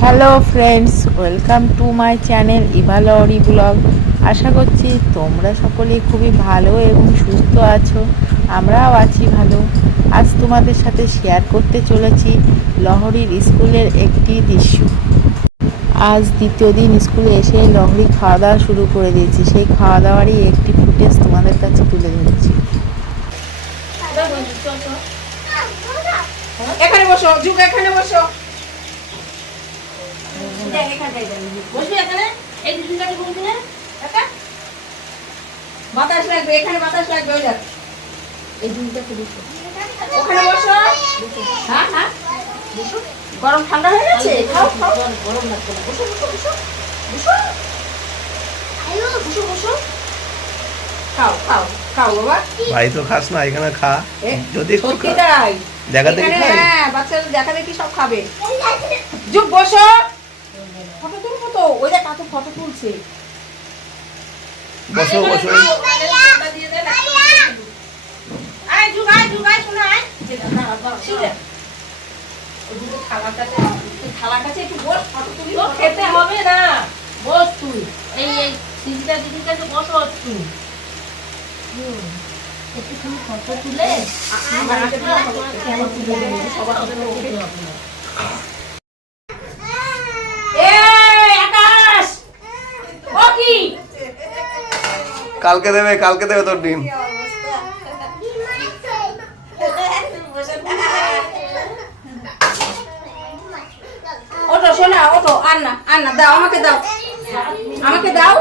Hello friends welcome to my channel ইভালরি blog আশা করছি তোমরা সকলেই খুবই ভালো এবং সুস্থ আছো। আমরাও আছি ভালো। আজ তোমাদের সাথে শেয়ার করতে চলেছি লহরির স্কুলের একটি দৃশ্য। আজ দ্বিতীয় দিন স্কুলে এসে লহরি খাওয়া দাওয়া শুরু করে দিয়েছি। সেই খাওয়া দাওয়ারই একটি ফুটেজ তোমাদের কাছে তুলে ধরেছি। এখানে বসো যুগ এখানে বসো। দেখ এখানটায় বসবি এখানে এই দুজনটাকে বলবি না একা? বাতাস লাগবে এখানে বাতাস লাগবে ওই দেখ। এই দুজনটাকে বসো ওখানে বসো। হ্যাঁ হ্যাঁ। বসো। গরম ঠান্ডা হয়ে গেছে? খাও খাও। গরম লাগবে না। বসো বসো বসো। বসো। বসো বসো। খাও খাও খাও বাবা। ভাই তো খাস না এখানে খা। যদি দেখা দেখি হ্যাঁ বাচ্চারা দেখা দেখি সব খাবে। যুগ বসো ফটো তুলবো তো ওই দেখ কাকু ফটো তুলছে। বসো বসো। আয় শোনা আয়। কাছে একটু বস ফটো তুলি খেতে হবে না। বস তুই। এই এই সিজিটা দিদির কাছে বসো একটু হুম। একটুখানি ফটো তুলে এই কালকে দেবে কালকে দেবে তোর ডিম ওটো শোনা ওটো আর না আর না দাও আমাকে দাও আমাকে দাও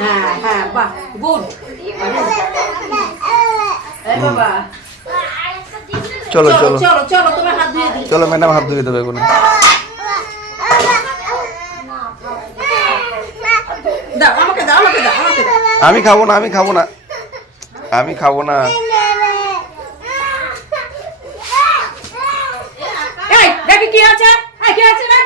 হ্যাঁ হ্যাঁ বাহ গুড বাবা চলো চলো চলো চলো চলো তোমার হাত ধুয়ে দিই চলো ম্যাডাম হাত ধুয়ে দেবে দাও আমাকে দাও আমাকে দাও আমাকে দাও আমি খাব না আমি খাব না। আমি খাব না। এই দেখি কি আছে। এই কি আছে? না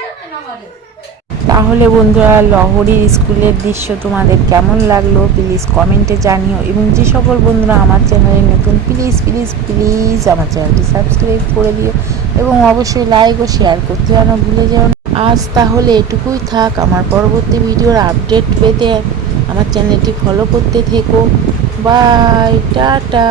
তাহলে বন্ধুরা লহরীর স্কুলের দৃশ্য তোমাদের কেমন লাগল? প্লিজ কমেন্টে জানিও। এবং যে সকল বন্ধুরা আমার চ্যানেলে নতুন প্লিজ প্লিজ প্লিজ আমার চ্যানেলটি সাবস্ক্রাইব করে দিও। এবং অবশ্যই লাইক ও শেয়ার করতে যেন ভুলে যেও না। আজ তাহলে এটুকুই থাক। আমার পরবর্তী ভিডিওর আপডেট পেতে আমার চ্যানেলটি ফলো করতে থেকো। Bye, tata.